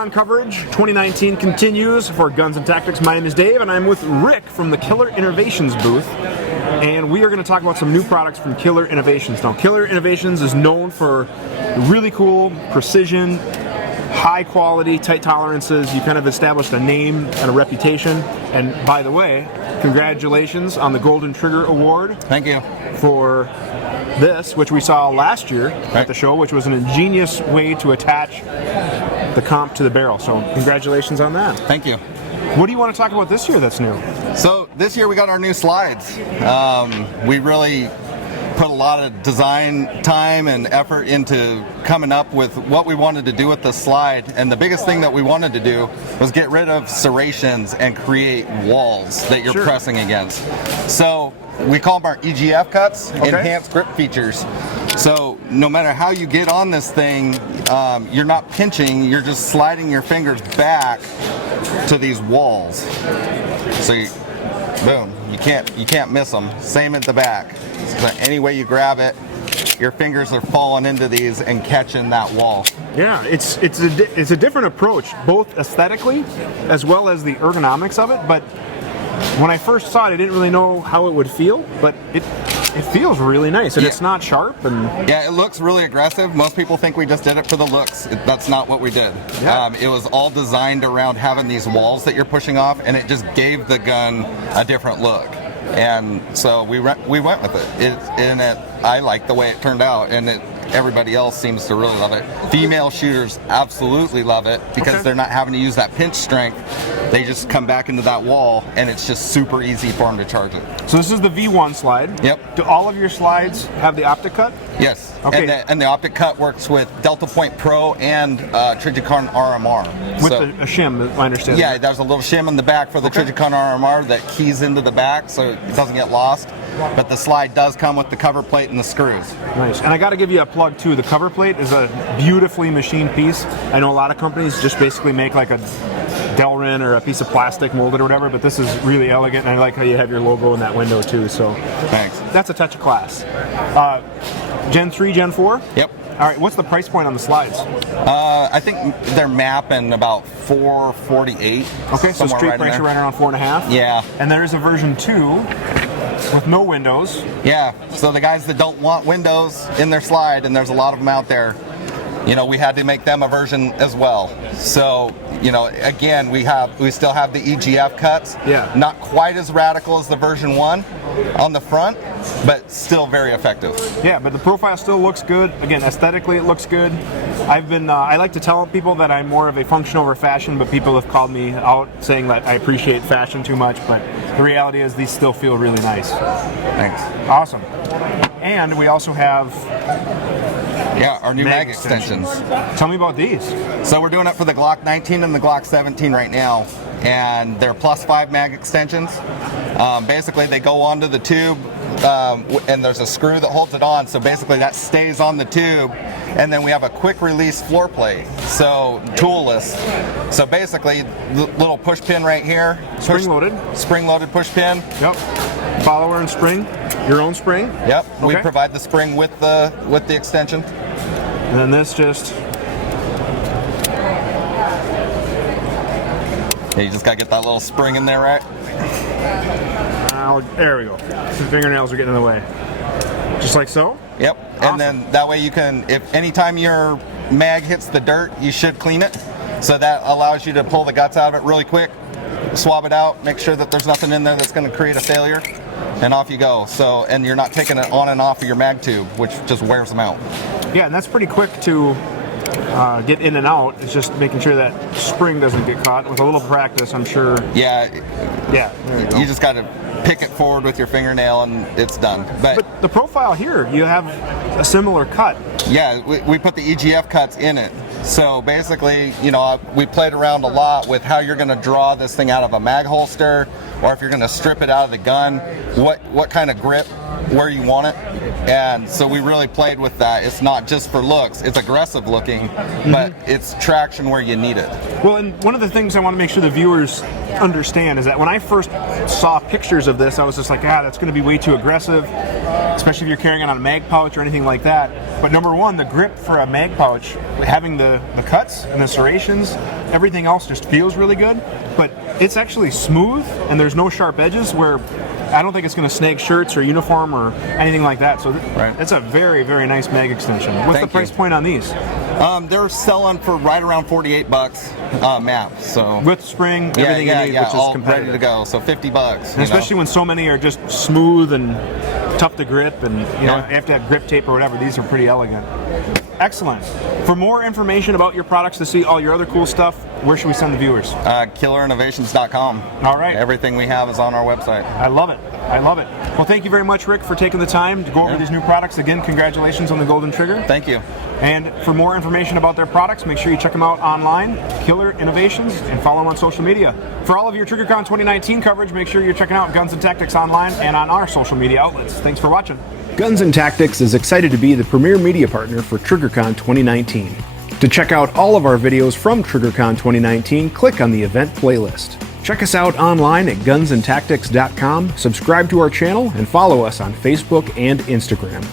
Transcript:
Triggrcon coverage 2019 continues for Guns and Tactics. My name is Dave, and I'm with Rick from the Killer Innovations booth. And we are going to talk about some new products from Killer Innovations. Now, Killer Innovations is known for really cool, precision, high quality, tight tolerances. You kind of established a name and a reputation. And by the way, congratulations on the Golden Trigger Award. Thank you. For this, which we saw last year at the show, which was an ingenious way to attach the comp to the barrel. So congratulations on that. Thank you. What do you want to talk about this year that's new? So this year we got our new slides. We really put a lot of design time and effort into coming up with what we wanted to do with the slide, and the biggest thing that we wanted to do was get rid of serrations and create walls that you're pressing against. So we call them our EGF cuts, enhanced grip features. So no matter how you get on this thing, you're not pinching, you're just sliding your fingers back to these walls. So boom, you can't miss them. Same at the back. So any way you grab it, your fingers are falling into these and catching that wall. Yeah, it's a different approach, both aesthetically as well as the ergonomics of it. But when I first saw it, I didn't really know how it would feel, but it feels really nice, and it's not sharp. And yeah, it looks really aggressive. Most people think we just did it for the looks. That's not what we did. Yeah. It was all designed around having these walls that you're pushing off, and it just gave the gun a different look. And so we went with it. I like the way it turned out, and everybody else seems to really love it. Female shooters absolutely love it because they're not having to use that pinch strength. They just come back into that wall, and it's just super easy for them to charge it. So this is the V1 slide. Yep. Do all of your slides have the optic cut? Yes. Okay. And the optic cut works with Delta Point Pro and Triggrcon RMR. With a shim, I understand. Yeah, there's a little shim in the back for the Triggrcon RMR that keys into the back so it doesn't get lost. But the slide does come with the cover plate and the screws. Nice. And I got to give you a plug too. The cover plate is a beautifully machined piece. I know a lot of companies just basically make like a Delrin or a piece of plastic molded or whatever, but this is really elegant, and I like how you have your logo in that window too. So thanks. That's a touch of class. Gen 3, Gen 4? Yep. All right, what's the price point on the slides? I think they're mapping about $448. Okay, so street price right around $4.5. Yeah. And there's a version 2 with no windows. Yeah. So the guys that don't want windows in their slide, and there's a lot of them out there, we had to make them a version as well. So, again, we still have the EGF cuts. Yeah. Not quite as radical as the version 1 on the front, but still very effective. Yeah, but the profile still looks good. Again, aesthetically it looks good. I like to tell people that I'm more of a function over fashion, but people have called me out saying that I appreciate fashion too much, but the reality is these still feel really nice. Thanks. Awesome. And we also have our new mag extensions. Tell me about these. So we're doing it for the Glock 19 and the Glock 17 right now, and they're +5 mag extensions. Basically, they go onto the tube, and there's a screw that holds it on, so basically that stays on the tube, and then we have a quick release floor plate, so toolless. So basically, little push pin right here. Spring-loaded push pin. Yep. Follower and spring. Your own spring. Yep. Okay. We provide the spring with the extension. And then this just... Yeah, you just gotta get that little spring in there, right? There we go. The fingernails are getting in the way. Just like so? Yep. Awesome. And then that way you can, if anytime your mag hits the dirt, you should clean it. So that allows you to pull the guts out of it really quick, swab it out, make sure that there's nothing in there that's going to create a failure, and off you go. So, and you're not taking it on and off of your mag tube, which just wears them out. Yeah, and that's pretty quick to get in and out. It's just making sure that spring doesn't get caught. With a little practice, I'm sure. Yeah. There you go. You just got to pick it forward with your fingernail and it's done. But the profile here, you have a similar cut. Yeah, we put the EGF cuts in it. So basically, we played around a lot with how you're going to draw this thing out of a mag holster, or if you're going to strip it out of the gun, what kind of grip where you want it, and so we really played with that. It's not just for looks, it's aggressive looking, but it's traction where you need it. Well, and one of the things I want to make sure the viewers understand is that when I first saw pictures of this, I was just like, that's going to be way too aggressive, especially if you're carrying it on a mag pouch or anything like that. But number one, the grip for a mag pouch, having the cuts and the serrations, everything else just feels really good, but it's actually smooth and there's no sharp edges where I don't think it's going to snag shirts or uniform or anything like that. So it's a very, very nice mag extension. What's the price point on these? They're selling for right around $48 map. So with spring, everything you need, which is all competitive. ready to go. So $50. And especially when so many are just smooth and tough to grip, and you have to have grip tape or whatever. These are pretty elegant. Excellent. For more information about your products, to see all your other cool stuff, where should we send the viewers? KillerInnovations.com. All right. Everything we have is on our website. I love it. I love it. Well, thank you very much, Rick, for taking the time to go over these new products. Again, congratulations on the Golden Trigger. Thank you. And for more information about their products, make sure you check them out online, Killer Innovations, and follow them on social media. For all of your Triggercon 2019 coverage, make sure you're checking out Guns and Tactics online and on our social media outlets. Thanks for watching. Guns and Tactics is excited to be the premier media partner for Triggercon 2019. To check out all of our videos from Triggercon 2019, click on the event playlist. Check us out online at gunsandtactics.com, subscribe to our channel, and follow us on Facebook and Instagram.